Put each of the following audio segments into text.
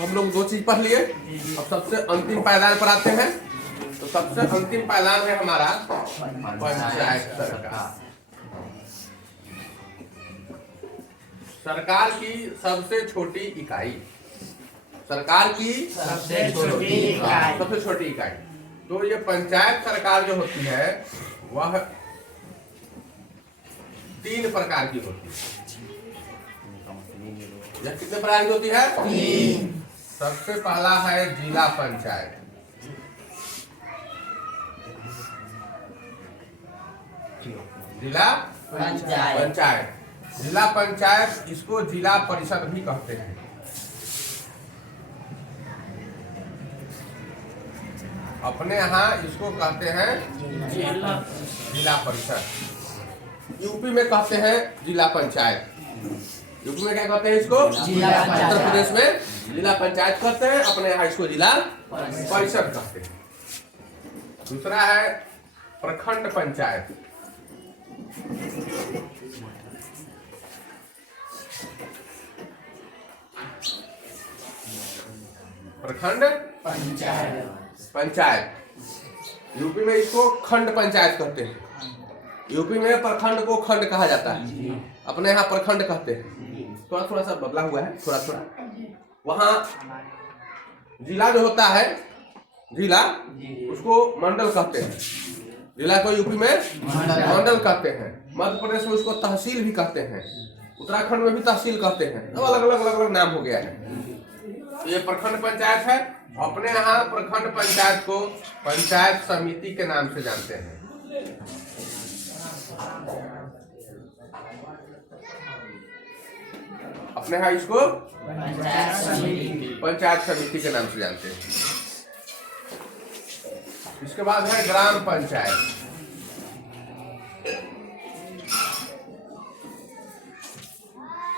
हम लोग दो चीज पढ़ लिए। अब सबसे अंतिम पायदान पर आते हैं। तो सबसे अंतिम पायदान है हमारा पंचायत सरकार। सरकार की सबसे छोटी इकाई, सरकार की सबसे छोटी इकाई। तो ये पंचायत सरकार जो होती है वह 3 प्रकार की होती है। यह कितने प्रकार की होती है? 3। सबसे पहला है जिला पंचायत। जिला पंचायत, जिला पंचायत, इसको जिला परिषद भी कहते हैं। अपने यहाँ इसको कहते हैं जिला परिषद। यूपी में कहते हैं जिला पंचायत। यूपी में क्या कहते हैं इसको? उत्तर प्रदेश में जिला पंचायत कहते हैं, अपने यहाँ इसको जिला परिषद कहते हैं। दूसरा है प्रखंड पंचायत। प्रखंड पंचायत, यूपी में इसको खंड पंचायत कहते हैं। यूपी में प्रखंड को खंड कहा जाता है, अपने यहाँ प्रखंड कहते हैं। थोड़ा थोड़ा सा बदला हुआ है, थोड़ा थोड़ा। वहाँ जिला जो होता है, जिला, उसको मंडल कहते हैं। जिला को यूपी में मंडल कहते हैं। मध्य प्रदेश में उसको तहसील भी कहते हैं। उत्तराखंड में भी तहसील कहते हैं। अब अलग अलग नाम हो गया है। तो ये प्रखंड पंचायत है। अपने यहाँ प्रखंड पंचायत को पंचायत समिति के नाम से जानते हैं। अपने यहाँ इसको पंचायत समिति के नाम से जानते हैं। इसके बाद है ग्राम पंचायत।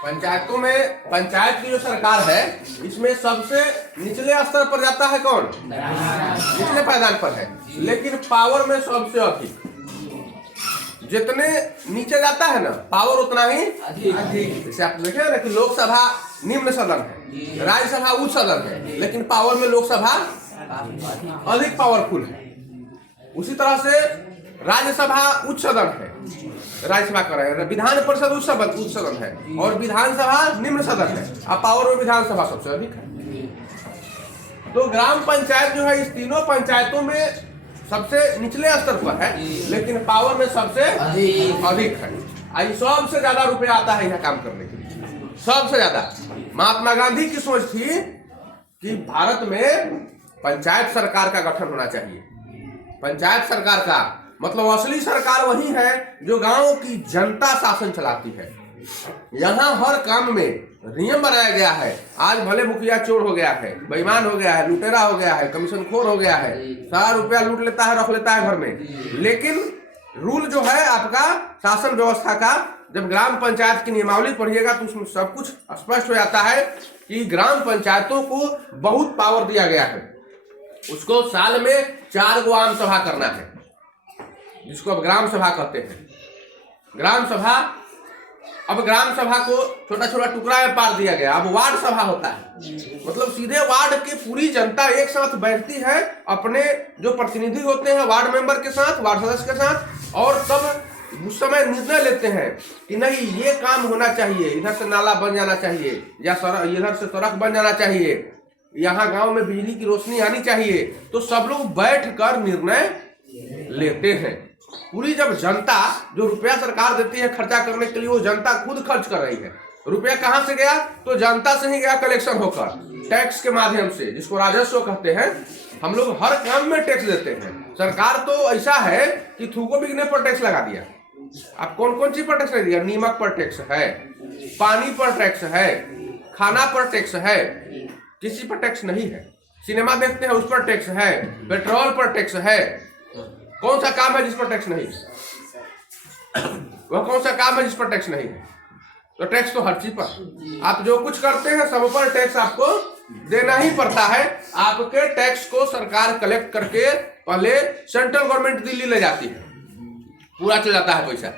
पंचायतों में, पंचायत की जो सरकार है, इसमें सबसे निचले स्तर पर जाता है कौन? निचले पायदान पर है, लेकिन पावर में सबसे अधिक। जितने नीचे जाता है ना पावर, उतना ही अधिक। जैसे आप देखे ना कि लोकसभा निम्न सदन है, राज्यसभा उच्च सदन है, लेकिन पावर में लोकसभा अधिक पावरफुल है। उसी तरह से राज्यसभा उच्च सदन है, राज्यसभा का है, विधान परिषद उच्च सदन है, और विधानसभा निम्न सदन है। अब पावर में विधानसभा सबसे अधिक है। तो ग्राम पंचायत जो है इस तीनों पंचायतों में सबसे निचले स्तर पर है, लेकिन पावर में सबसे अधिक है। आई सबसे ज्यादा रुपया आता है यह काम करने के लिए, सबसे ज्यादा। महात्मा गांधी की सोच थी कि भारत में पंचायत सरकार का गठन होना चाहिए। पंचायत सरकार का मतलब असली सरकार वही है जो गांव की जनता शासन चलाती है। यहाँ हर काम में नियम बनाया गया है। आज भले मुखिया चोर हो गया है, बेईमान हो गया है, लुटेरा हो गया है, कमीशन खोर हो गया है, सारा रुपया लूट लेता है, रख लेता है घर में, लेकिन रूल जो है आपका शासन व्यवस्था का, जब ग्राम पंचायत की नियमावली पढ़िएगा तो उसमें सब कुछ स्पष्ट हो जाता है कि ग्राम पंचायतों को बहुत पावर दिया गया है। उसको साल में 4 गो आम सभा करना है, जिसको अब ग्राम सभा कहते हैं। ग्राम सभा, अब ग्राम सभा को छोटा छोटा टुकड़ा में बांट दिया गया। अब वार्ड सभा होता है, मतलब सीधे वार्ड की पूरी जनता एक साथ बैठती है, अपने जो प्रतिनिधि होते हैं वार्ड मेंबर के साथ, वार्ड सदस्य के साथ, और तब उस समय निर्णय लेते हैं कि नहीं ये काम होना चाहिए, इधर से नाला बन जाना चाहिए, या इधर से सड़क बन जाना चाहिए, यहाँ गांव में बिजली की रोशनी आनी चाहिए। तो सब लोग बैठकर निर्णय लेते हैं। पूरी जब जनता, जो रुपया सरकार देती है खर्चा करने के लिए, वो जनता खुद खर्च कर रही है। रुपया कहाँ से गया? तो जनता से ही गया, कलेक्शन होकर, टैक्स के माध्यम से, जिसको राजस्व कहते हैं। हम लोग हर काम में टैक्स देते हैं। सरकार तो ऐसा है कि थूको बिकने पर टैक्स लगा दिया। आप कौन कौन चीज पर टैक्स लगा दिया? नीमक पर टैक्स है, पानी पर टैक्स है, खाना पर टैक्स है, किसी पर टैक्स नहीं है। सिनेमा देखते हैं उस पर टैक्स है, पेट्रोल पर टैक्स है। कौन सा काम है जिस पर टैक्स नहीं है? वह कौन सा काम है जिस पर टैक्स नहीं है? तो टैक्स तो हर चीज पर, आप जो कुछ करते हैं सब पर टैक्स आपको देना ही पड़ता है। आपके टैक्स को सरकार कलेक्ट करके पहले सेंट्रल गवर्नमेंट दिल्ली ले जाती है, पूरा चल जाता है पैसा।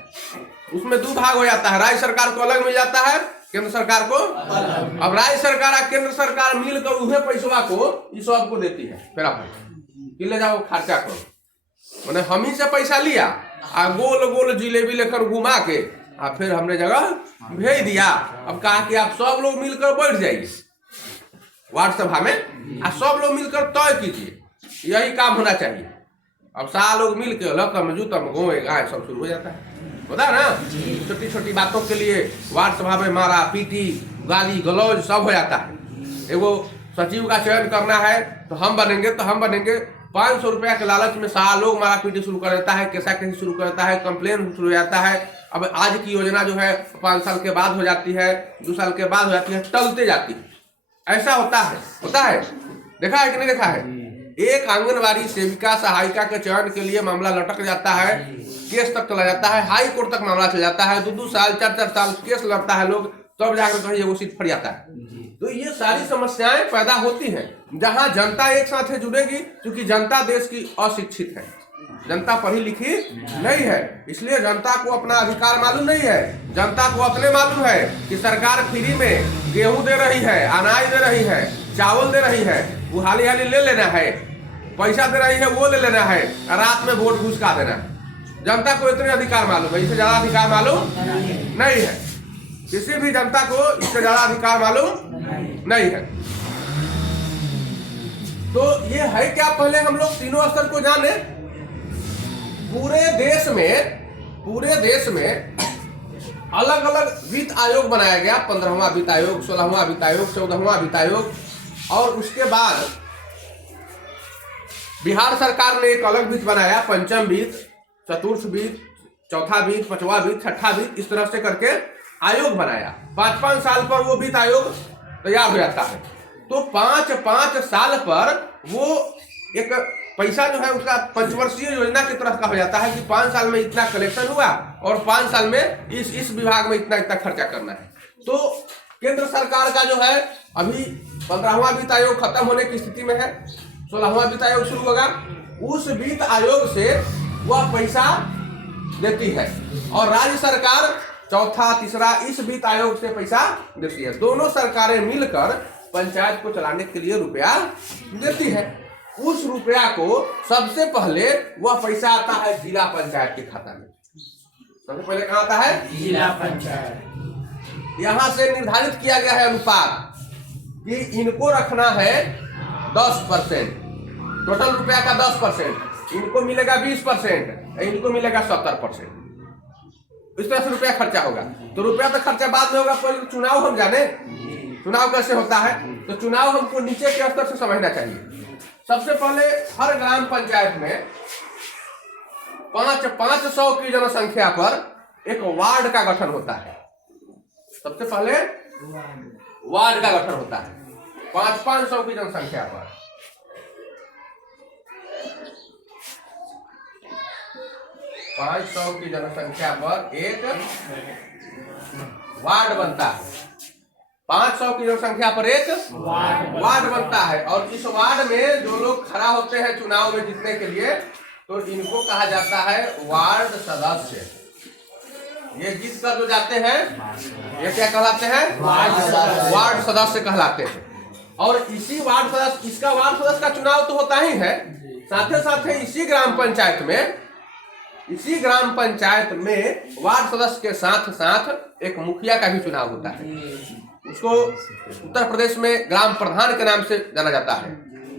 उसमें 2 भाग हो जाता है, राज्य सरकार को अलग मिल जाता है केंद्र सरकार को, अब राज्य सरकार और केंद्र सरकार मिलकर उहे पैसवा को इस सबको देती है। फिर आप कि ले जाओ खर्चा करो, मैंने हम ही से पैसा लिया आ गोल गोल जिलेबी लेकर घुमा के आ फिर हमने जगह भेज दिया। अब कहा कि आप सब लोग मिलकर बैठ जाइए वार्ड सभा में आ सब लोग मिलकर तय कीजिए, यही काम होना चाहिए। अब सारा लोग मिल के लकम जूतम गोए गाय सब शुरू हो जाता है, होता है ना। छोटी छोटी बातों के लिए वार्ड सभा में मारा पीटी गाली गलौज सब हो जाता है। एगो सचिव का चयन करना है तो हम बनेंगे 500 रुपया के लालच में सारा लोग मारा पीटी शुरू कर देता है, कैसा कैसे शुरू कर देता है, कंप्लेन शुरू हो जाता है। अब आज की योजना जो है 5 साल के बाद हो जाती है, 2 साल के बाद हो जाती है, टलते जाती है। ऐसा होता है देखा है कि नहीं देखा है। एक आंगनबाड़ी सेविका सहायिका के चयन के लिए मामला लटक जाता है, केस तक चला जाता है, हाई कोर्ट तक मामला चला जाता है, 2-2 साल 4-4 साल केस लड़ता है लोग, तब जाकर कहीं वो सीट फट जाता है। तो ये सारी समस्याएं पैदा होती हैं जहां जनता एक साथ जुड़ेगी, क्योंकि जनता देश की अशिक्षित है, जनता पढ़ी लिखी नहीं है, इसलिए जनता को अपना अधिकार मालूम नहीं है। जनता को अपने मालूम है कि सरकार फ्री में गेहूं दे रही है, अनाज दे रही है, चावल दे रही है, वो हाली हाली ले लेना है, पैसा दे रही है वो ले लेना है, रात में वोट घुसका देना है। जनता को इतने अधिकार मालूम है, इससे ज्यादा अधिकार मालूम नहीं है। किसी भी जनता को इससे ज्यादा अधिकार मालूम नहीं है। तो ये है क्या, पहले हम लोग तीनों स्तर को जाने। पूरे देश में अलग अलग वित्त आयोग बनाया गया, 15वां वित्त आयोग, 16वां वित्त आयोग, 14वां वित्त आयोग, और उसके बाद बिहार सरकार ने एक अलग वित्त बनाया, पंचम वित्त, चतुर्थ वित्त, चौथा वित्त, 5वां वित्त, 6ठा वित्त, इस तरह से करके आयोग बनाया। 5-5 साल पर वो वित्त आयोग तैयार हो जाता है। तो 5-5 साल पर वो एक पैसा जो है उसका पंचवर्षीय योजना की तरह का हो जाता है कि 5 साल में इतना कलेक्शन हुआ और 5 साल में इस विभाग में इतना खर्चा करना है। तो केंद्र सरकार का जो है अभी 15वां वित्त आयोग खत्म होने की स्थिति में है, 16वां वित्त आयोग शुरू होगा। उस वित्त आयोग से वह पैसा देती है और राज्य सरकार चौथा तीसरा इस वित्त आयोग से पैसा देती है। दोनों सरकारें मिलकर पंचायत को चलाने के लिए रुपया देती है। उस रुपया को सबसे पहले वह पैसा आता है जिला पंचायत के खाता में। सबसे पहले कहाँ आता है? जिला पंचायत। यहाँ से निर्धारित किया गया है अनुपात कि इनको रखना है 10%, टोटल रुपया का 10%, इनको मिलेगा 20%, इनको मिलेगा 70%। इस तरह से रुपया खर्चा होगा। तो रुपया तो खर्चा बाद में होगा, पहले चुनाव हम जाने चुनाव कैसे होता है। तो चुनाव हमको नीचे के स्तर से समझना चाहिए। सबसे पहले हर ग्राम पंचायत में 500 की जनसंख्या पर एक वार्ड का गठन होता है। सबसे पहले वार्ड का गठन होता है 500 की जनसंख्या पर। 500 की जनसंख्या पर एक वार्ड बनता है। 500 की जनसंख्या पर एक वार्ड बनता है और इस वार्ड में जो लोग खड़ा होते हैं चुनाव में जीतने के लिए, तो इनको कहा जाता है वार्ड सदस्य। ये जीत कर जो जाते हैं ये क्या कहलाते हैं? वार्ड सदस्य कहलाते हैं। और इसी वार्ड सदस्य, इसका वार्ड सदस्य का चुनाव तो होता ही है, साथ ही इसी ग्राम पंचायत में वार्ड सदस्य के साथ साथ एक मुखिया का भी चुनाव होता है। उसको उत्तर प्रदेश में ग्राम प्रधान के नाम से जाना जाता है,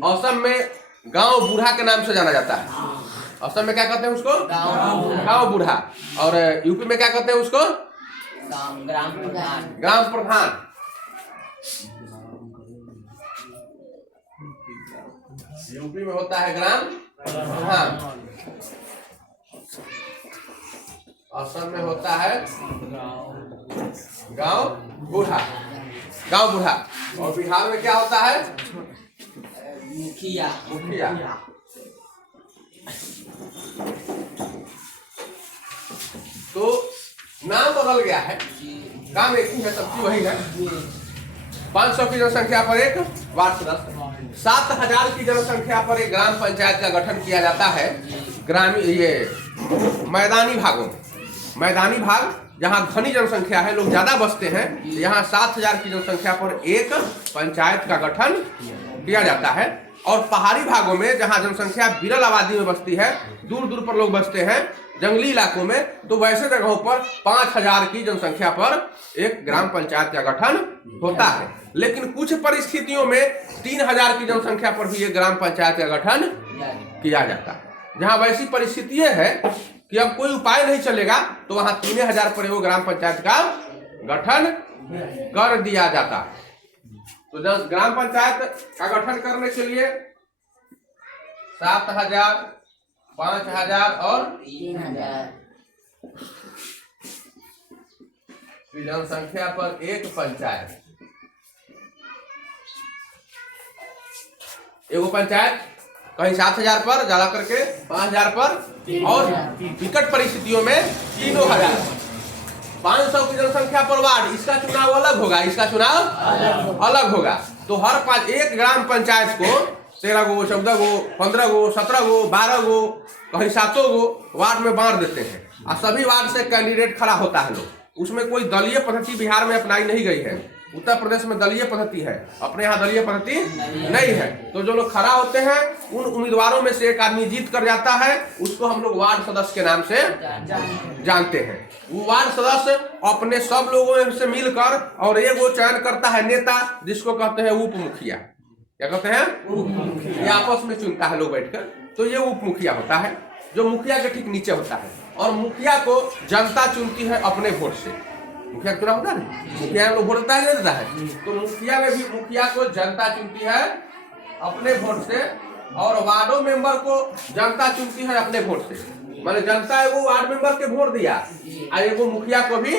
असम में गांव बूढ़ा के नाम से जाना जाता है। असम में क्या कहते हैं उसको? गांव बूढ़ा। और यूपी में क्या कहते हैं उसको? ग्राम प्रधान। यूपी में होता है ग्राम प्रधान, असम में होता है गांव बूढ़ा। और बिहार में क्या होता है? मुखिया। तो नाम बदल गया है, काम एक ही है, सबकी वही है। 500 की जनसंख्या पर एक वार्ड सदस्य, 7000 की जनसंख्या पर एक ग्राम पंचायत का गठन किया जाता है। ग्रामीण ये मैदानी भागों में, मैदानी भाग जहाँ घनी जनसंख्या है, लोग ज्यादा बसते हैं, यहाँ 7,000 की जनसंख्या पर एक पंचायत का गठन किया जाता है। और पहाड़ी भागों में जहाँ जनसंख्या विरल आबादी में बसती है, दूर दूर पर लोग बसते हैं, जंगली इलाकों में, तो वैसे जगहों पर 5,000 की जनसंख्या पर एक ग्राम पंचायत का गठन होता है। लेकिन कुछ परिस्थितियों में 3,000 की जनसंख्या पर भी एक ग्राम पंचायत का गठन किया जाता है। जहाँ वैसी परिस्थितियां है कि अब कोई उपाय नहीं चलेगा, तो वहां 3,000 पर वो ग्राम पंचायत का गठन कर दिया जाता है। तो जब ग्राम पंचायत का गठन करने के लिए 7,000, 5,000 और 3,000 की जनसंख्या पर एक पंचायत, एगो पंचायत कहीं 7,000 पर, ज्यादा करके 5,000 पर, और विकट परिस्थितियों में 3,000। 500 की जनसंख्या पर वार्ड, इसका चुनाव अलग होगा, इसका चुनाव अलग होगा। तो हर एक ग्राम पंचायत को 13 गो, 14 गो, 15 गो, 17 गो, 12 गो, कहीं 7 गो वार्ड में बांट देते हैं, और सभी वार्ड से कैंडिडेट खड़ा होता है लोग। उसमें कोई दलीय पद्धति बिहार में अपनाई नहीं गई है। उत्तर प्रदेश में दलीय पद्धति है, अपने यहाँ दलीय पद्धति नहीं है। तो जो लोग खड़ा होते हैं, उन उम्मीदवारों में से एक आदमी जीत कर जाता है, उसको हम लोग वार्ड सदस्य के नाम से जानते हैं। वो वार्ड सदस्य अपने सब लोगों से मिलकर और एक वो चयन करता है नेता, जिसको कहते हैं उप मुखिया। क्या कहते हैं? ये आपस में चुनता है लोग बैठकर, तो ये उप मुखिया होता है, जो मुखिया के ठीक नीचे होता है। और मुखिया को जनता चुनती है अपने वोट से। मुखिया चुनाव होता है, मुखिया लोग वोट देता है, नहीं देता है? तो मुखिया में भी मुखिया को जनता चुनती है अपने वोट से, और वार्डो मेंबर को जनता चुनती है अपने वोट से। माने जनता है वो वार्ड मेंबर के वोट दिया, और एगो मुखिया को भी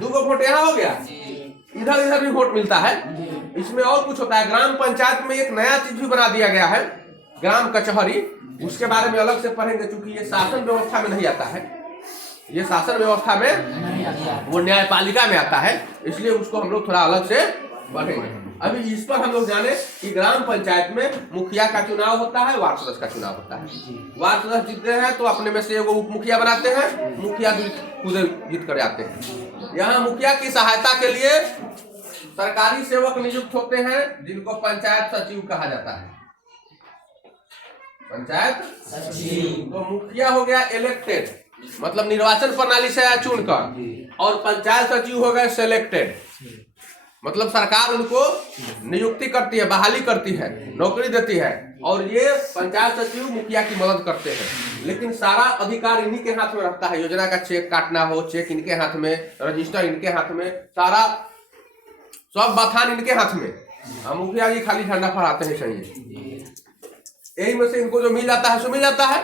2 वोट यहाँ हो गया, इधर इधर भी वोट मिलता है। इसमें और कुछ होता है। ग्राम पंचायत में एक नया चीज भी बना दिया गया है, ग्राम कचहरी। उसके बारे में अलग से पढ़ेंगे, क्योंकि ये शासन व्यवस्था में नहीं आता है, ये शासन व्यवस्था में, वो न्यायपालिका में आता है, इसलिए उसको हम लोग थोड़ा अलग से पढ़ेंगे। अभी इस पर हम लोग जाने कि ग्राम पंचायत में मुखिया का चुनाव होता है, वार्ड सदस्य का चुनाव होता है। वार्ड सदस्य जीतते हैं तो अपने में से एगो उप मुखिया बनाते हैं, मुखिया खुद जीत कर जाते हैं। यहाँ मुखिया की सहायता के लिए सरकारी सेवक नियुक्त होते हैं, जिनको पंचायत सचिव कहा जाता है। पंचायत सचिव। तो मुखिया हो गया इलेक्टेड, मतलब निर्वाचन प्रणाली से चुनकर, और पंचायत सचिव हो गए सिलेक्टेड, मतलब सरकार उनको नियुक्ति करती है, बहाली करती है, नौकरी देती है, और ये पंचायत सचिव मुखिया की मदद करते हैं। लेकिन सारा अधिकार इन्हीं के हाथ में रहता है। योजना का चेक काटना हो, चेक इनके हाथ में, रजिस्टर इनके हाथ में, सारा सब बथान इनके हाथ में। मुखिया जी खाली झंडा फहराते हैं, चाहिए यही में से इनको जो मिल जाता है सो मिल जाता है।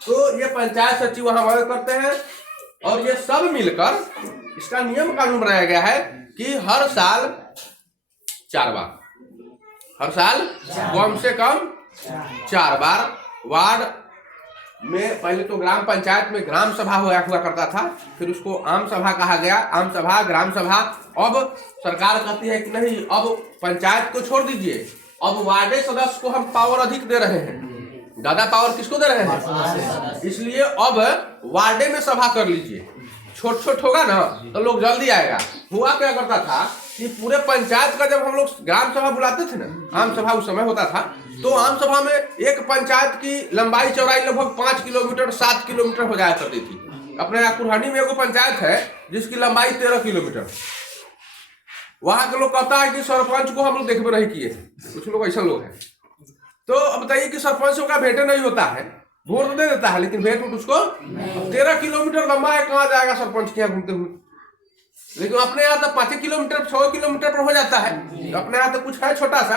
तो ये पंचायत सचिव वहां मदद करते हैं, और ये सब मिलकर इसका नियम कानून बनाया गया है कि हर साल 4 बार, हर साल कम से कम 4 बार वार्ड में, पहले तो ग्राम पंचायत में ग्राम सभा हुआ करता था, फिर उसको आम सभा कहा गया, आम सभा, ग्राम सभा। अब सरकार कहती है कि नहीं, अब पंचायत को छोड़ दीजिए, अब वार्ड सदस्य को हम पावर अधिक दे रहे हैं। ज्यादा पावर किसको दे रहे हैं? इसलिए अब वार्डे में सभा कर लीजिए, छोट छोट होगा ना तो लोग जल्दी आएगा। हुआ क्या करता था कि पूरे पंचायत का जब हम लोग ग्राम सभा बुलाते थे ना, आम सभा उस समय होता था, तो आम सभा में एक पंचायत की लंबाई चौड़ाई लगभग 5 किलोमीटर 7 किलोमीटर हो जाया करती थी। अपने यहाँ कुल्हानी में एगो पंचायत है जिसकी लंबाई 13 किलोमीटर। वहां के लोग कहता है कि सरपंच को हम लोग देखबे नहीं किए, कुछ लोग ऐसा लोग हैं। तो अब बताइए कि सरपंच का भेंट नहीं होता है, वोट दे देता है, लेकिन भेंट उसको 13 किलोमीटर लंबा है, कहाँ जाएगा सरपंच के यहाँ घूमते हुए। लेकिन अपने यहाँ तो 5 किलोमीटर 6 किलोमीटर पर हो जाता है, अपने यहाँ तो कुछ है छोटा सा।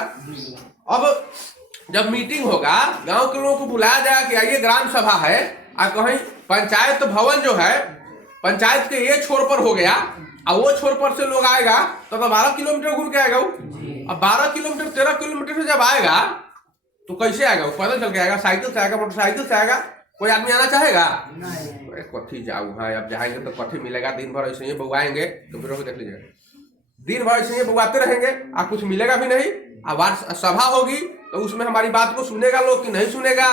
अब जब मीटिंग होगा, गांव के लोगों को बुलाया जाएगा कि आइए ग्राम सभा है, और कहीं पंचायत भवन जो है पंचायत के ये छोर पर हो गया, और वो छोर पर से लोग आएगा तो 12 किलोमीटर घूम के आएगा वो। अब 12 किलोमीटर 13 किलोमीटर से जब आएगा तो कैसे आएगा? वो पैदल चल के आएगा, साइकिल से आएगा, मोटरसाइकिल से आएगा? कोई आदमी आना चाहेगा? कथी जाऊ, हाँ अब जाएंगे तो कथी मिलेगा? दिन भर ऐसे ही बउआएंगे, तो फिर देख लीजिएगा, दिन भर ऐसे ही बउआते रहेंगे, और कुछ मिलेगा भी नहीं। और सभा होगी तो उसमें हमारी बात को सुनेगा लोग कि नहीं सुनेगा?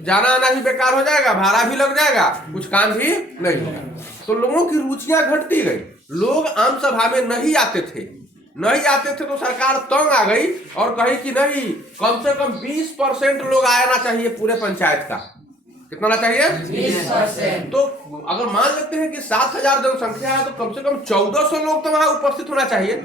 जाना आना ही बेकार हो जाएगा, भाड़ा भी लग जाएगा, कुछ काम भी नहीं होगा। तो लोगों की रुचियां घटती गई, लोग आम सभा में नहीं आते थे तो सरकार तंग आ गई और कही कि नहीं, कम से कम 20% लोग आना चाहिए पूरे पंचायत का। कितना आना चाहिए? 20%। तो अगर मान लेते हैं कि 7,000 जनसंख्या है तो कम से कम 1400 लोग तो वहां उपस्थित होना चाहिए।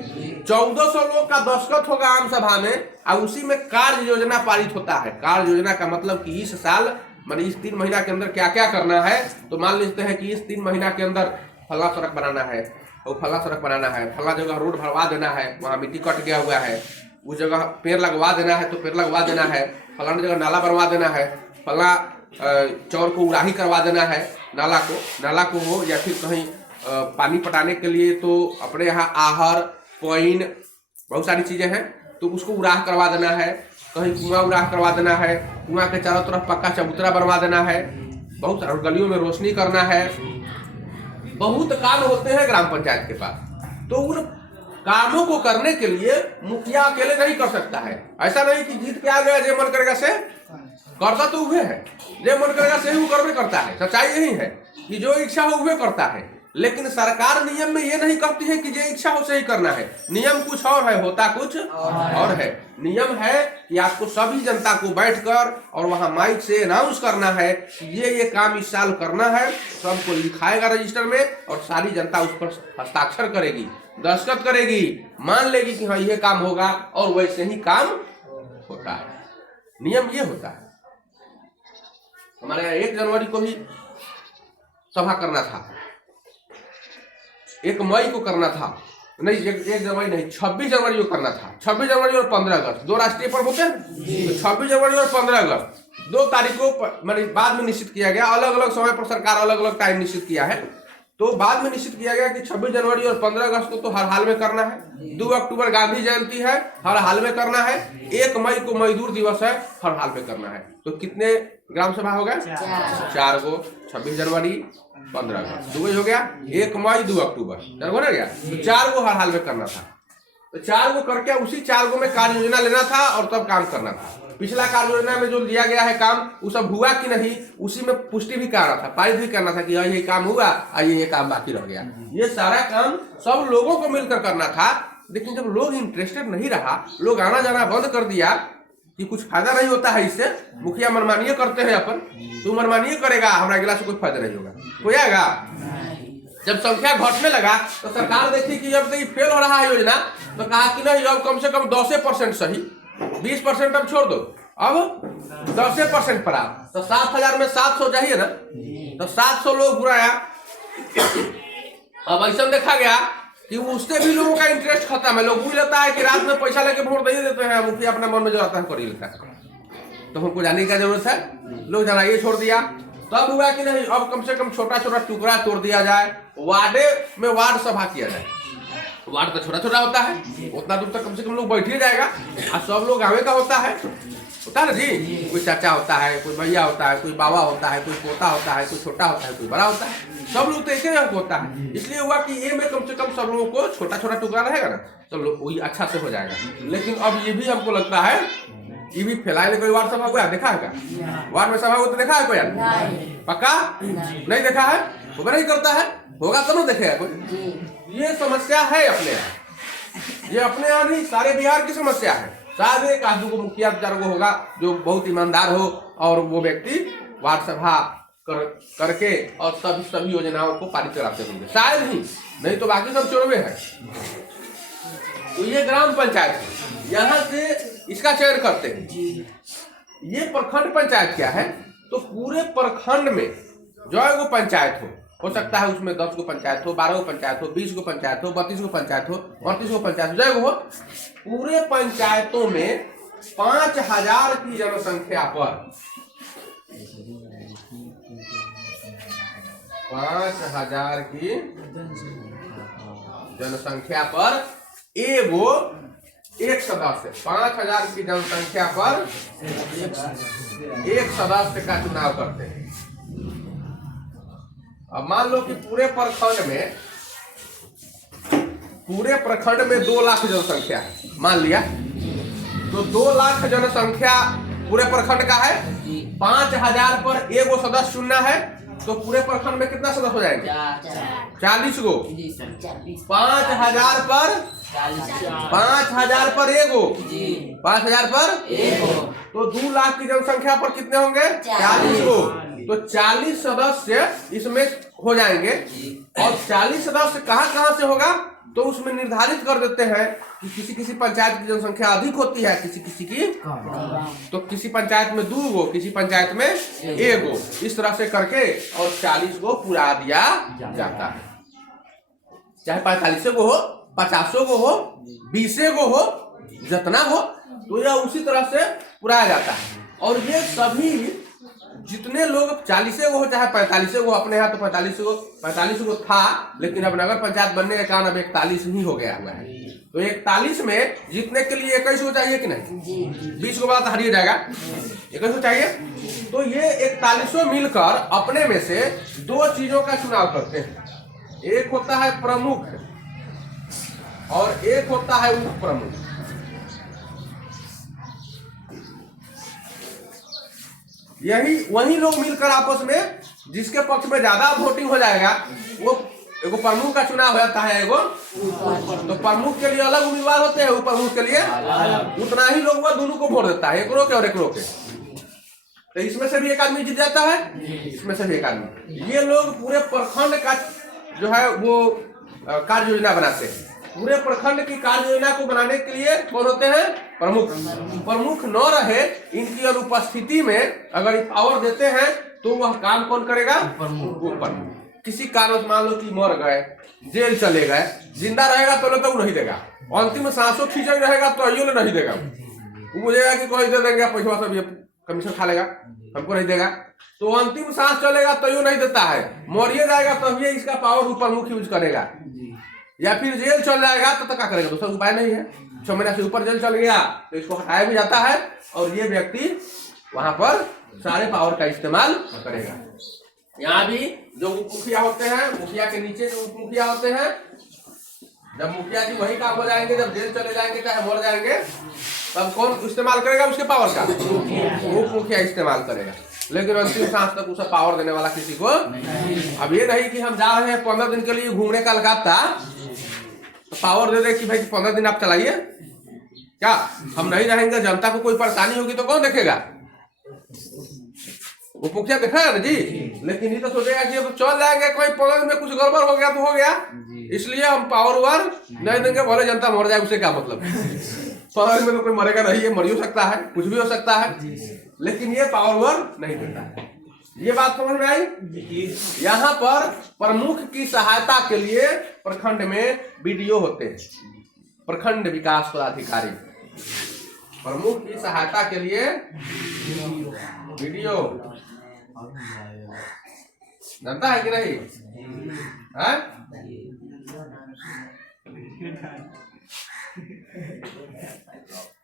1400 लोग का दस्तखत होगा आम सभा में और उसी में कार्य योजना पारित होता है। कार्य योजना का मतलब कि इस साल माने इस 3 महीना के अंदर क्या क्या करना है। तो मान लेते हैं कि इस 3 महीना के अंदर फला सड़क बनाना है और फला सड़क बनाना है, फला जगह रोड भरवा देना है, वहाँ मिट्टी कट गया हुआ है, उस जगह पेड़ लगवा देना है तो पेड़ लगवा देना है, फलाना जगह नाला बनवा देना है, फला चौर को उड़ाही करवा देना है, नाला को हो या फिर कहीं पानी पटाने के लिए तो अपने यहाँ आहर पॉइन बहुत सारी चीजें हैं तो उसको उड़ाह करवा देना है, कहीं कुआं उड़ाह करवा देना है, कुआं के चारों तरफ पक्का चबूतरा बनवा देना है, बहुत सारे गलियों में रोशनी करना है। बहुत काम होते हैं ग्राम पंचायत के पास। तो उन कामों को करने के लिए मुखिया अकेले नहीं कर सकता है। ऐसा नहीं कि जीत के आ गया जे मन करेगा से करता तो वह है, जे मन करेगा से ही करबे करता है। सच्चाई यही है कि जो इच्छा हो वह करता है, लेकिन सरकार नियम में ये नहीं कहती है कि जो इच्छा हो सही करना है। नियम कुछ और है, होता कुछ और है। नियम है कि आपको सभी जनता को बैठकर और वहां माइक से अनाउंस करना है कि ये काम इस साल करना है, सबको लिखाएगा रजिस्टर में और सारी जनता उस पर हस्ताक्षर करेगी, दस्तखत करेगी, मान लेगी कि हाँ ये काम होगा और वैसे ही काम होता है। नियम ये होता है। हमारे यहाँ 1 जनवरी को भी सभा करना था, 1 मई को करना था, नहीं 1 जनवरी नहीं 26 जनवरी को करना था। 26 जनवरी और 15 अगस्त 2 राष्ट्रीय पर्व होते हैं। तो 26 जनवरी और 15 अगस्त 2 तारीख को मैंने बाद में निश्चित किया गया। अलग अलग समय पर सरकार अलग अलग टाइम निश्चित किया है। तो बाद में निश्चित किया गया कि 26 जनवरी और 15 अगस्त को तो हर हाल में करना है। 2 अक्टूबर गांधी जयंती है, हर हाल में करना है। 1 मई को मजदूर दिवस है, हर हाल में करना है। तो कितने ग्राम सभा हो गए? 4 को। 26 जनवरी 15 अगस्त 2 हो गया, 1 मई 2 अक्टूबर 4 हो गया। तो 4 को हर हाल में करना था। तो 4 को करके उसी 4 को में कार्य योजना लेना था और तब काम करना था। पिछला कार्य योजना में जो लिया गया है काम वो सब हुआ कि नहीं, उसी में पुष्टि भी करना था, पारित भी करना था कि ये काम हुआ और ये काम बाकी रह गया। ये सारा काम सब लोगों को मिलकर करना था। लेकिन जब लोग इंटरेस्टेड नहीं रहा, लोग आना जाना बंद कर दिया कि कुछ फायदा नहीं होता है इससे, मुखिया मनमानिए करते हैं अपन, तू मनमानिए करेगा, हमारा गिला से कोई फायदा नहीं होगा, कोई आएगा। जब संख्या घटने लगा तो सरकार देखी कि अब तो फेल हो रहा है योजना, तो कहा कि नहीं अब कम से कम 10% सही, 20% अब छोड़ दो, अब 10% पर आओ। तो 7,000 में 700 चाहिए ना, तो 700 लोग बुराया। अब ऐसा देखा गया कि उससे भी लोगों का इंटरेस्ट खत्म है। लोग लेता है कि रात में पैसा लेके वोट दे देते हैं, मुखिया अपने मन में जो आता है कर ही लेता है। तो हमको जाने की जरूरत है, लोग जाना ये छोड़ दिया। तब हुआ कि नहीं अब कम से कम छोटा छोटा टुकड़ा तोड़ दिया जाए, वार्डे में वार्ड सभा किया जाए। वार्ड तो छोटा छोटा होता है, उतना दूर तक कम से कम लोग बैठ ही जाएगा। और सब लोग गाँव का होता है ना जी, कोई चाचा होता है, कोई भैया होता है, कोई बाबा होता है, कोई पोता होता है, कोई छोटा होता है, कोई बड़ा होता है, सब लोग तो एक ही होता है। इसलिए हुआ कि ये में कम से कम सब लोगों को छोटा छोटा टुकड़ा रहेगा ना, तो लोग वही अच्छा से हो जाएगा। लेकिन अब ये भी हमको लगता है ये भी फैलाए कोई वार्ड सभा हुआ देखा है क्या? वार्ड में सभा हो तो देखा है कोई? पक्का नहीं देखा है, होगा नहीं करता है, होगा तो नहीं देखेगा कोई। ये समस्या है अपने यहाँ, ये अपने यहाँ नहीं सारे बिहार की समस्या है। शायद एक आदमी को मुखिया 4 को होगा जो बहुत ईमानदार हो और वो व्यक्ति वार्ड सभा करके और सभी योजनाओं को पारित कराते होंगे, शायद ही, नहीं तो बाकी सब चोरवे है। तो ये ग्राम पंचायत है, यहाँ से इसका चयन करते हैं। ये प्रखंड पंचायत क्या है? तो पूरे प्रखंड में जो है वो पंचायत हो सकता है उसमें 10 को पंचायत हो, 12 को पंचायत हो, 20 को पंचायत हो, 32 को पंचायत हो, 38 को पंचायत जो है वो पूरे पंचायतों में 5,000 की जनसंख्या पर 5,000 की जनसंख्या पर एक सदस्य, 5,000 की जनसंख्या पर एक सदस्य का चुनाव करते हैं। अब मान लो कि पूरे प्रखंड में 2 लाख जनसंख्या है, मान लिया तो 2 लाख जनसंख्या पूरे प्रखंड का है। 5,000 पर एगो सदस्य चुनना है तो पूरे प्रखंड में कितना सदस्य हो जाएंगे? 40 गो। 5,000 पर 5,000 पर एगो, 5,000 पर तो 2 लाख की जनसंख्या पर कितने होंगे? 40 गो। तो 40 सदस्य इसमें हो जाएंगे। और 40 सदस्य कहाँ कहाँ से होगा? तो उसमें निर्धारित कर देते हैं कि किसी किसी पंचायत की जनसंख्या अधिक होती है, किसी किसी की तो किसी पंचायत में 2 गो, किसी पंचायत में 1 गो, इस तरह से करके और 40 गो पुरा दिया जाता है। चाहे 45 गो हो, 50 गो हो, 20 गो हो, जितना हो, तो यह उसी तरह से पुराया जाता है। और ये सभी जितने लोग 40 गो हो चाहे 45 गो, अपने यहाँ तो 45 गो था, लेकिन अब नगर पंचायत बनने के कारण अब 41 ही हो गया हुआ है। तो 41 में जीतने के लिए 21 गो चाहिए कि नहीं? 20 गो वाला तो हारिए जाएगा, 21 गो चाहिए। तो ये 41 मिलकर अपने में से 2 चीजों का चुनाव करते हैं। एक होता है प्रमुख और एक होता है उप प्रमुख। यही वही लोग मिलकर आपस में जिसके पक्ष में ज्यादा वोटिंग हो जाएगा वो एगो प्रमुख का चुनाव हो जाता है। एगो तो प्रमुख के लिए अलग उम्मीदवार होते हैं, उप प्रमुख के लिए उतना ही लोग वो दोनों को वोट देता है, एक रो के और एक रो के। तो इसमें से भी एक आदमी जीत जाता है, इसमें से भी एक आदमी। ये लोग पूरे प्रखंड का जो है वो कार्य योजना बनाते हैं। पूरे प्रखंड की कार्य योजना को बनाने के लिए कौन होते हैं? प्रमुख। प्रमुख न रहे, इनकी अनुपस्थिति में अगर ये पावर देते हैं तो वह काम कौन करेगा? प्रमुख। किसी कारण मान लो कि मर गए, जेल चले गए, जिंदा रहेगा तो वो नहीं देगा, अंतिम सांसों खींचा रहेगा तो अयो नहीं देगा। वो बोलेगा कि कोई दे देंगे, पैसा सब ये कमीशन खा लेगा, हमको नहीं देगा। तो अंतिम सांस चलेगा तो यो नहीं देता है, मरिए जाएगा तब ये इसका पावर प्रमुख यूज करेगा। या फिर जेल चल जाएगा तो क्या करेगा? दूसरा उपाय नहीं है। 6 महीना से ऊपर जेल चल गया तो इसको हटाया भी जाता है और ये व्यक्ति वहां पर सारे पावर का इस्तेमाल करेगा। यहाँ भी जो उप मुखिया होते हैं, मुखिया के नीचे जो उप मुखिया होते हैं, जब मुखिया जी वही काम हो जाएंगे, जब जेल चले जाएंगे चाहे मर जाएंगे, तब कौन इस्तेमाल करेगा उसके पावर का? उप मुखिया इस्तेमाल करेगा। लेकिन अंतिम सांस तक उसे पावर देने वाला किसी को अब ये नहीं कि हम जा रहे हैं 15 दिन के लिए घूमने कलकत्ता, तो पावर दे दे कि भाई 15 दिन आप चलाइए। क्या हम नहीं रहेंगे, जनता को कोई परेशानी होगी तो कौन देखेगा? वो मुखिया देखेगा ना जी। लेकिन ये तो सोचेगा कि अब चल जाएंगे, कोई 15 दिन में कुछ गड़बड़ हो गया तो हो गया, इसलिए हम पावर नहीं देंगे, भले जनता मर जाए उससे क्या मतलब। 15 दिन में तो कोई मरेगा नहीं, ये मर ही सकता है, कुछ भी हो सकता है, लेकिन ये पावर नहीं देता है। ये बात समझ में आई? यहाँ पर प्रमुख की सहायता के लिए प्रखंड में बीडीओ होते हैं, प्रखंड विकास पदाधिकारी। प्रमुख की सहायता के लिए बीडीओ, जानता है कि नहीं? है?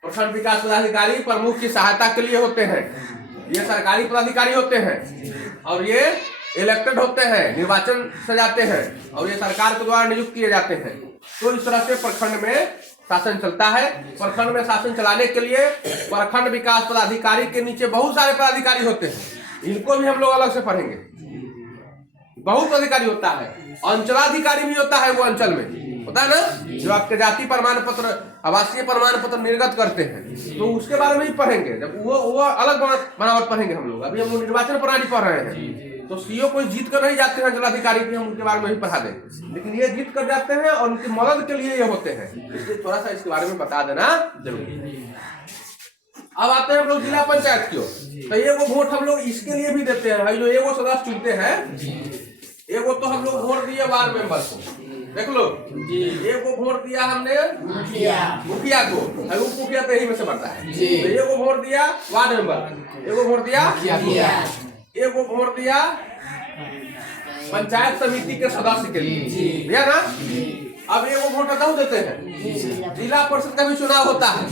प्रखंड विकास पदाधिकारी प्रमुख की सहायता के लिए होते हैं। ये सरकारी पदाधिकारी होते हैं और ये इलेक्टेड होते हैं, निर्वाचन से जाते हैं और ये सरकार के द्वारा नियुक्त किए जाते हैं। तो इस तरह से प्रखंड में शासन चलता है। प्रखंड में शासन चलाने के लिए प्रखंड विकास पदाधिकारी के नीचे बहुत सारे पदाधिकारी होते हैं, इनको भी हम लोग अलग से पढ़ेंगे। बहुत अधिकारी होता है, अंचलाधिकारी भी होता है, वो अंचल में होता है ना, जो आपके जाति प्रमाण पत्र, आवासीय प्रमाण पत्र निर्गत करते हैं, तो उसके बारे में ही पढ़ेंगे। जब वो अलग बनावट पढ़ेंगे हम लोग। अभी हम लोग निर्वाचन प्रणाली पढ़ रहे हैं, तो सीओ कोई जीत कर नहीं जाते हैं अंचलाधिकारी की, हम उनके बारे में ही पढ़ा दें, लेकिन ये जीत कर जाते हैं और उनकी मदद के लिए ये होते हैं, इसलिए थोड़ा सा इसके बारे में बता देना जरूरी है। अब आते हैं हम लोग जिला पंचायत की ओर। तो ये वो वोट हम लोग इसके लिए भी देते हैं भाई, जो ये वो सदस्य चुनते हैं, ये वो तो हम लोग वोट दिए वार्ड मेंबर को, देख लो ये वो वोट दिया हमने मुखिया को, उप मुखिया तो यही में से बनता है। तो ये वो वोट दिया वार्ड मेंबर, ये वो वोट दिया, ये वो वोट दिया पंचायत समिति के सदस्य के लिए, दिया ना। अब ये वो वोट कहाँ देते हैं? जिला परिषद का भी चुनाव होता है,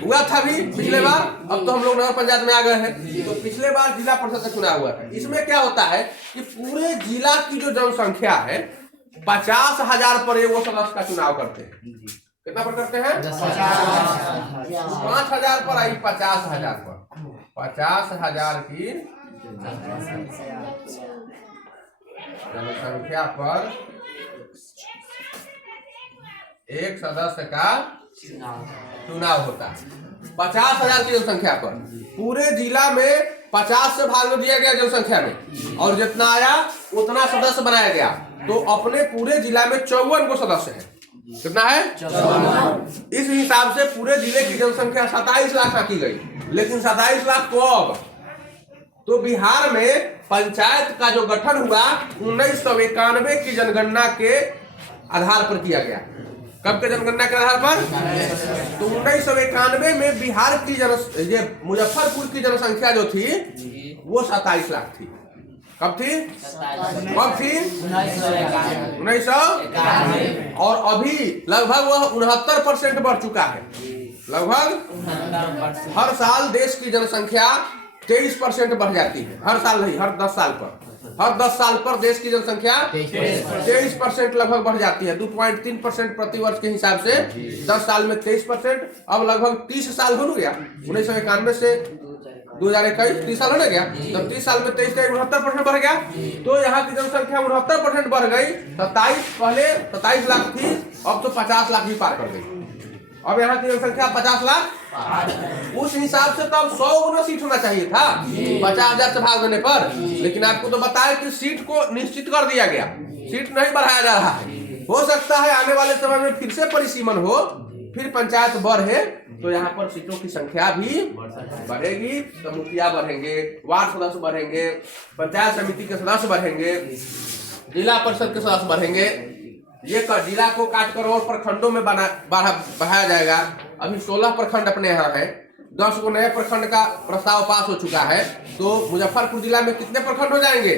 हुआ था भी पिछले बार, अब तो हम लोग नगर पंचायत में आ गए हैं। तो पिछले बार जिला परिषद का चुनाव हुआ था। इसमें क्या होता है कि पूरे जिला की जो जनसंख्या है 50,000 पर वो सदस्य का चुनाव करते हैं। कितना पर करते हैं? 5,000 पर आई, 50,000 पर, 50,000 की जनसंख्या पर एक सदस्य का चुनाव होता है। 50,000 की जनसंख्या पर पूरे जिला में 50 से भाग में दिया गया जनसंख्या में, और जितना आया उतना सदस्य बनाया गया। तो अपने पूरे जिला में 54 को सदस्य है। कितना है? 54। इस हिसाब से पूरे जिले की जनसंख्या 27 लाख की गई। लेकिन 27 लाख को अब तो बिहार में पंचायत का जो गठन हुआ 1991 की जनगणना के आधार पर किया गया। कब के जनगणना के आधार पर? तो 1991 में बिहार की ये मुजफ्फरपुर की जनसंख्या जो थी वो 27 लाख थी। कब थी? कब थी? 1991। और अभी लगभग वह 69% बढ़ चुका है। लगभग हर साल देश की जनसंख्या 23% बढ़ जाती है। हर साल नहीं, हर 10 साल पर। हर 10 साल पर देश की जनसंख्या 23% लगभग बढ़ जाती है। 2.3% प्रति वर्ष के हिसाब से 10 साल में 23%। अब लगभग 30 साल हो गया। 1991 से 2021 30 साल हो गया। जब 30 साल में 23 का 69% बढ़ गया, तो यहाँ की जनसंख्या 69% बढ़ गई। 27 लाख थी, अब तो 50 लाख भी पार कर गई। अब यहाँ की जनसंख्या 50 लाख। उस हिसाब से तो अब 100 गुना सीट होना चाहिए था 50,000 से भाग देने पर। लेकिन आपको तो बताया कि सीट को निश्चित कर दिया गया, सीट नहीं बढ़ाया जा रहा है। हो सकता है आने वाले समय में फिर से परिसीमन हो, फिर पंचायत बढ़े, तो यहाँ पर सीटों की संख्या भी बढ़ेगी। तो मुखिया बढ़ेंगे, वार्ड सदस्य बढ़ेंगे, पंचायत समिति के सदस्य बढ़ेंगे, जिला परिषद के सदस्य बढ़ेंगे। ये जिला को काटकर और प्रखंडों में बढ़ाया जाएगा। अभी 16 प्रखंड अपने यहाँ है। 10 को नए प्रखंड का प्रस्ताव पास हो चुका है। तो मुजफ्फरपुर जिला में कितने प्रखंड हो जाएंगे?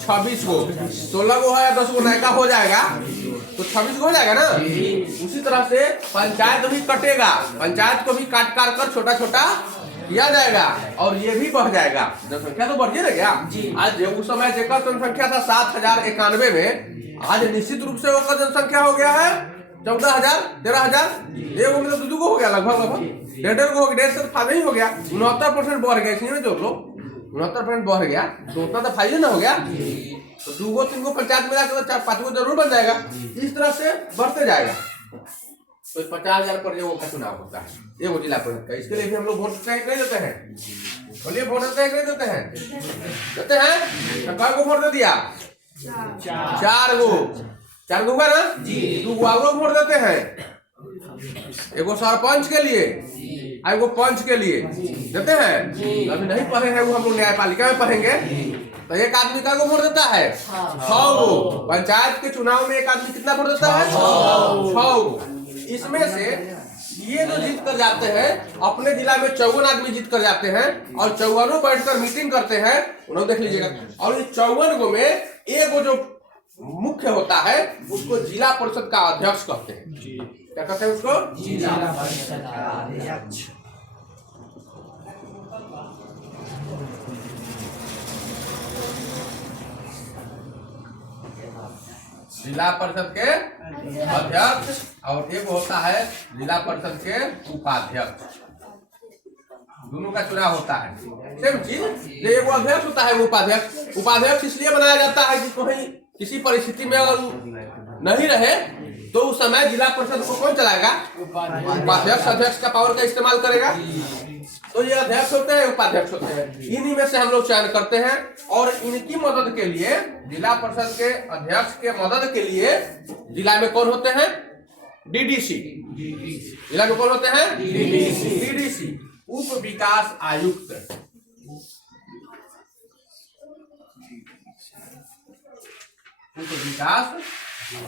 26 को। 16 को है या 10 को नया का हो जाएगा, तो 26 को हो जाएगा ना। उसी तरह से पंचायत भी कटेगा, पंचायत को भी काट कर छोटा छोटा किया जाएगा, और ये भी बढ़ जाएगा। जनसंख्या तो बढ़ गया। आज उस समय जेकर जनसंख्या था 7,091 में, आज निश्चित रूप से वो जनसंख्या हो गया है 14,000 13,000। एगो में तो दू हो गया, लगभग 1.5 को हो गया, 1.5 नहीं हो गया। 69% बढ़ गया। इसलिए जो लोग 69% बढ़ गया, तो उतना तो फायदा ना हो गया। तो 2-3 पंचायत मिला के 4-5 जरूर बन जाएगा। इस तरह से बढ़ते जाएगा। तो 50,000 पर वो का चुनाव होता है, ये वो जिला परिषद का। इसके लिए भी हम लोग वोट नहीं देते हैं। बोलिए, वोट देते हैं नहीं देते हैं? देते हैं। तो कई को वोट दे दिया? 4 गो। 4 गो हुआ ना जी। 2 गो और वोट देते हैं, एगो सरपंच के लिए, एगो पंच के लिए देते हैं। अभी नहीं पढ़े हैं, वो हम लोग न्यायपालिका में पढ़ेंगे। तो एक आदमी का वोट देता है 6 गो। पंचायत के चुनाव में एक आदमी कितना वोट देता है? 6 गो। इसमें से ये जो जीत कर जाते हैं, अपने जिला में 54 आदमी जीत कर जाते हैं, और 54 बैठकर मीटिंग करते हैं। उन्होंने देख लीजिएगा। और इस 54 गो में एक वो जो मुख्य होता है, उसको जिला परिषद का अध्यक्ष कहते हैं। क्या कहते हैं उसको? जिला परिषद का अध्यक्ष। जिला परिषद के अध्यक्ष, और एक होता है जिला परिषद के उपाध्यक्ष। दोनों का चुनाव होता है। सेम चीज, एक अध्यक्ष होता है, वो उपाध्यक्ष। उपाध्यक्ष इसलिए बनाया जाता है कि कहीं किसी परिस्थिति में अगर नहीं रहे, तो उस समय जिला परिषद को कौन चलाएगा? उपाध्यक्ष। अध्यक्ष का पावर का इस्तेमाल करेगा। तो ये अध्यक्ष होते हैं, उपाध्यक्ष होते हैं। इन्हीं में से हम लोग चयन करते हैं, और इनकी मदद के लिए, जिला परिषद के अध्यक्ष के मदद के लिए जिला में कौन होते हैं? डीडीसी। जिला में कौन होते हैं? डीडीसी, उप विकास आयुक्त। उप विकास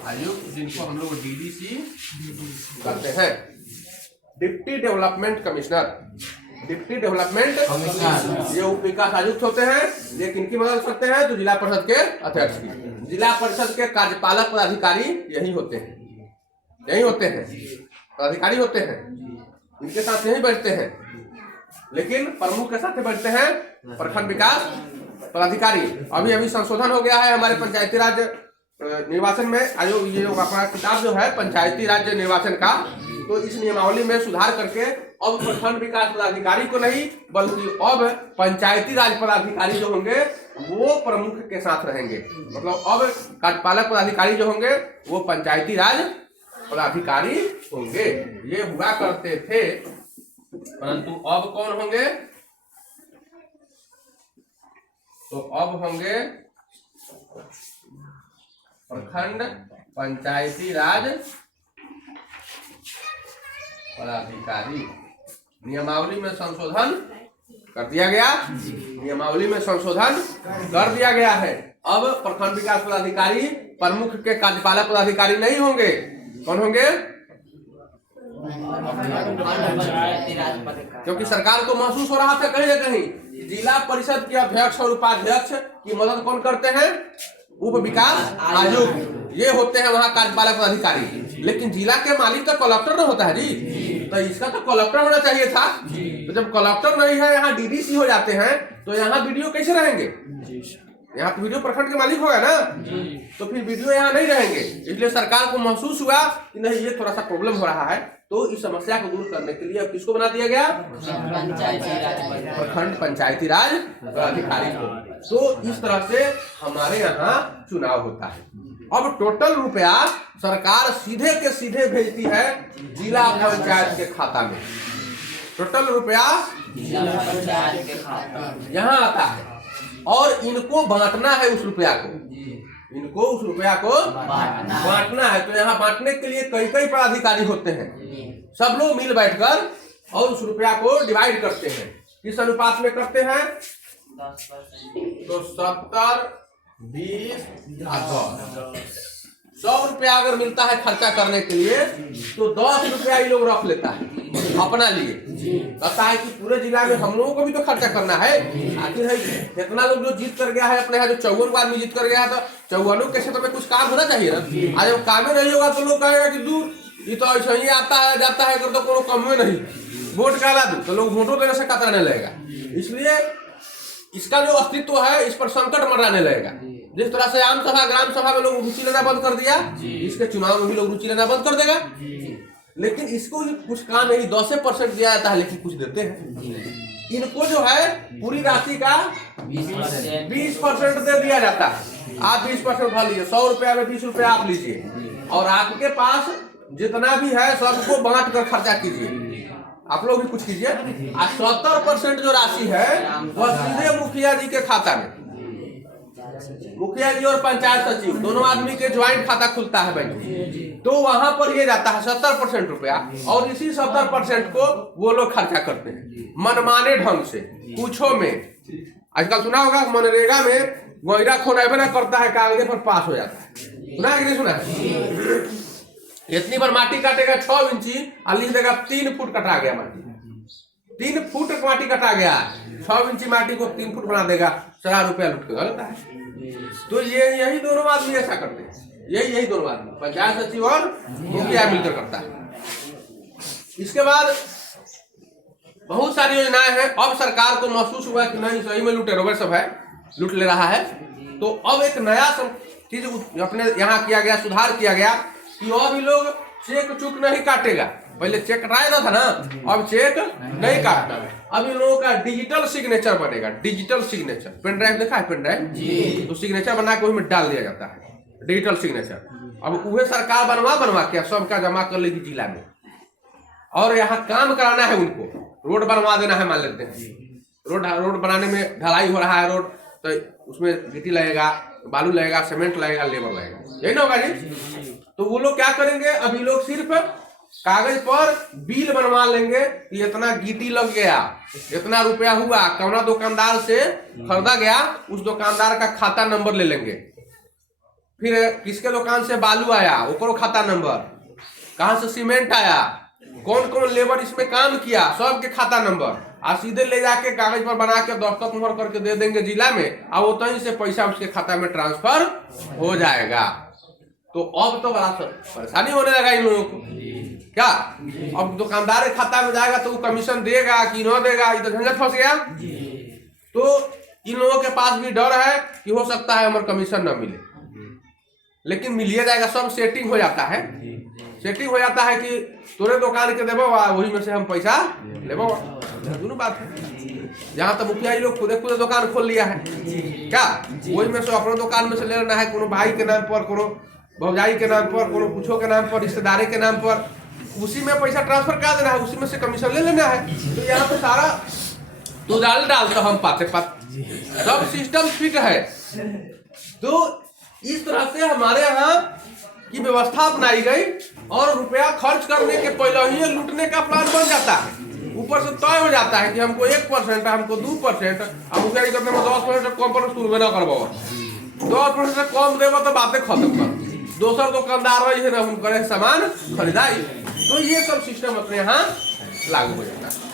आयुक्त, जिनको हम लोग डीडीसी करते हैं। Deputy development commissioner. Deputy development commissioner ये उप विकास आयुक्त होते हैं। ये किनकी मदद करते हैं? तो जिला परिषद के अध्यक्ष की। जिला परिषद के कार्यपालक पदाधिकारी यही होते हैं, यही होते हैं, पदाधिकारी होते हैं। इनके साथ यही बैठते हैं। लेकिन प्रमुख के साथ बैठते हैं प्रखंड विकास पदाधिकारी। अभी अभी संशोधन हो गया है हमारे पंचायती राज निर्वाचन में। आयोग ये अपना किताब जो है पंचायती राज निर्वाचन का, तो इस नियमावली में सुधार करके अब प्रखंड विकास पदाधिकारी को नहीं बल्कि अब पंचायती राज पदाधिकारी जो होंगे वो प्रमुख के साथ रहेंगे। मतलब अब कार्यपालक पदाधिकारी जो होंगे वो पंचायती राज पदाधिकारी होंगे। ये हुआ करते थे, परंतु अब कौन होंगे? तो अब होंगे प्रखंड पंचायती राज पदाधिकारी। नियमावली में संशोधन कर दिया गया, नियमावली में संशोधन कर दिया गया है। अब प्रखंड विकास पदाधिकारी प्रमुख के कार्यपालक पदाधिकारी नहीं होंगे। कौन होंगे? क्योंकि सरकार को महसूस हो रहा था कहीं ना कहीं जिला परिषद के अध्यक्ष और उपाध्यक्ष की मदद कौन करते हैं? उप विकास आयुक्त, ये होते हैं वहाँ कार्यपालक पदाधिकारी। लेकिन जिला के मालिक तो कलेक्टर न होता है जी, तो इसका तो कलेक्टर होना चाहिए था। तो जब कलेक्टर नहीं है, यहाँ डीडीसी हो जाते हैं, तो यहाँ वीडियो कैसे रहेंगे? यहाँ तो वीडियो प्रखंड के मालिक होगा ना, तो फिर वीडियो यहाँ नहीं रहेंगे। इसलिए सरकार को महसूस हुआ कि नहीं ये थोड़ा सा प्रॉब्लम हो रहा है, तो इस समस्या को दूर करने के लिए अब किसको बना दिया गया? प्रखंड पंचायती राज पदाधिकारी को। तो इस तरह से हमारे यहाँ चुनाव होता है। अब टोटल रुपया सरकार सीधे के सीधे भेजती है जिला पंचायत के खाता में। टोटल रुपया यहाँ आता है और इनको बांटना है उस रुपया को, इनको उस रुपया को बांटना है। तो यहाँ बांटने के लिए कई कई पदाधिकारी होते हैं, सब लोग मिल बैठकर और उस रुपया को डिवाइड करते हैं। किस अनुपात में करते हैं? तो 70, 20, 10। 100 रुपया अगर मिलता है खर्चा करने के लिए तो 10 रुपया ये लोग रख लेता है अपना लिए। कहता है कि पूरे जिला में हम लोगों को भी तो खर्चा करना है। आखिर है इतना लोग जो जीत कर गया है अपने यहाँ, जो 54 आदमी जीत कर गया है, तो 54 के क्षेत्र में कुछ काम होना चाहिए ना। आज जब काम नहीं होगा तो लोग कहेगा कि दूर ये तो ऐसा ही आता है जाता है, कर तो कोनो कम में नहीं, वोट काला दू, तो लोग वोटों देने से कतराने लगेगा। इसलिए इसका जो अस्तित्व है इस पर संकट मंडराने लगेगा। जिस तरह से आम सभा ग्राम सभा में लोग रुचि लेना बंद कर दिया, इसके चुनाव में भी लोग रुचि लेना बंद कर देगा। लेकिन इसको कुछ काम नहीं 10% दिया जाता है, लेकिन कुछ देते हैं। इनको जो है पूरी राशि का 20% दे दिया जाता है। आप 20% उठा लीजिए, 100 रुपया में 20 रुपया आप लीजिए और आपके पास जितना भी है सबको बांट कर खर्चा कीजिए। आप लोग भी कुछ कीजिए। 70% जो राशि है वह सीधे मुखिया जी के खाता में, मुखिया जी और पंचायत सचिव दोनों आदमी के ज्वाइंट खाता खुलता है बैंक, तो वहां पर ये जाता है 70% रुपया। और इसी 70% को वो लोग खर्चा करते हैं मनमाने ढंग से। कुछो में आजकल सुना होगा मनरेगा में गोयरा खोना ना करता है, कागजे पर पास हो जाता है। सुना है कि नहीं सुना है? इतनी बार माटी काटेगा 6 इंची और लिख देगा 3 फुट कटा गया माटी। 3 फुट माटी कटा गया, 6 इंची माटी को 3 फुट बना देगा, 4 रुपया लुट के गलत है। तो ये यही दोनों आदमी ऐसा करते हैं, यही दोनों आदमी पंचायत सचिव और मुखिया मिलकर करता है। इसके बाद बहुत सारी योजनाएं हैं। अब सरकार को महसूस हुआ कि नहीं सही में लुटेरों सब है, लूट ले रहा है। तो अब एक नया चीज अपने यहाँ किया गया, सुधार किया गया कि अब भी लोग चेक चुक नहीं काटेगा। पहले चेक कटाया जाता था ना, अब चेक नहीं काटना। अब इन लोगों का डिजिटल सिग्नेचर बनेगा। डिजिटल सिग्नेचर, पेन ड्राइव देखा है? पेन ड्राइव तो सिग्नेचर बना के उसमें डाल दिया जाता है, डिजिटल सिग्नेचर। अब वह सरकार बनवा के सबका जमा कर लेगी जिला में, और यहाँ काम कराना है उनको, रोड बनवा देना है। मान लेते हैं रोड बनाने में ढलाई हो रहा है रोड, तो उसमें गिट्टी लगेगा, बालू लगेगा, सीमेंट लगेगा, लेबर लगेगा, यही ना होगा जी। तो वो लोग क्या करेंगे? अभी लोग सिर्फ कागज पर बिल बनवा लेंगे कि इतना गिट्टी लग गया, इतना रुपया हुआ, कौना दुकानदार से खरीदा गया, उस दुकानदार का खाता नंबर ले लेंगे। फिर किसके दुकान से बालू आया, वो खाता नंबर, कहाँ से सीमेंट आया, कौन कौन लेबर इसमें काम किया, सबके खाता नंबर, और सीधे ले जाके कागज पर बना के दस्तखत मोहर करके दे देंगे जिला में, और उतनी से पैसा उसके खाता में ट्रांसफर हो जाएगा। तो अब तो बड़ा परेशानी होने लगा इन लोगों को। क्या अब दुकानदार के खाता में जाएगा तो वो कमीशन देगा कि न देगा, ये तो झंझट फंस गया। तो इन लोगों के पास भी डर है कि हो सकता है हमारे कमीशन न मिले, लेकिन मिलिए जाएगा, सब सेटिंग हो जाता है। सेटिंग हो जाता है कि तोरे दुकान के देबो वही में से हम पैसा लेबो। दोनों बात है। यहाँ तो मुखिया जी लोग खुदे खुदे दुकान खोल लिया है क्या, वही में से अपने दुकान में से ले लेना है, कोनो भाई के नाम पर, कोनो भौजाई के नाम पर, कोनो कुछो के नाम पर, रिश्तेदारी के नाम पर, उसी में पैसा ट्रांसफर कर देना है, उसी में से कमीशन ले लेना है। तो यहाँ पे सारा तू डाल तो हम पाते सब सिस्टम फिट है। तो इस तरह से हमारे यहाँ की व्यवस्था अपनाई गई और रुपया खर्च करने के पहले ही लूटने का प्लान बन जाता है। ऊपर से तय हो जाता है कि हमको 1%, हमको 2%, अब मुखिया जी करने में 10% कम पर शुरू में न करबो, 10% कम देबो तो बातें खत्म कर, दोसर दुकानदार रही है ना, हम करे सामान खरीदाई। तो ये सब सिस्टम अपने यहाँ लागू हो जाता है।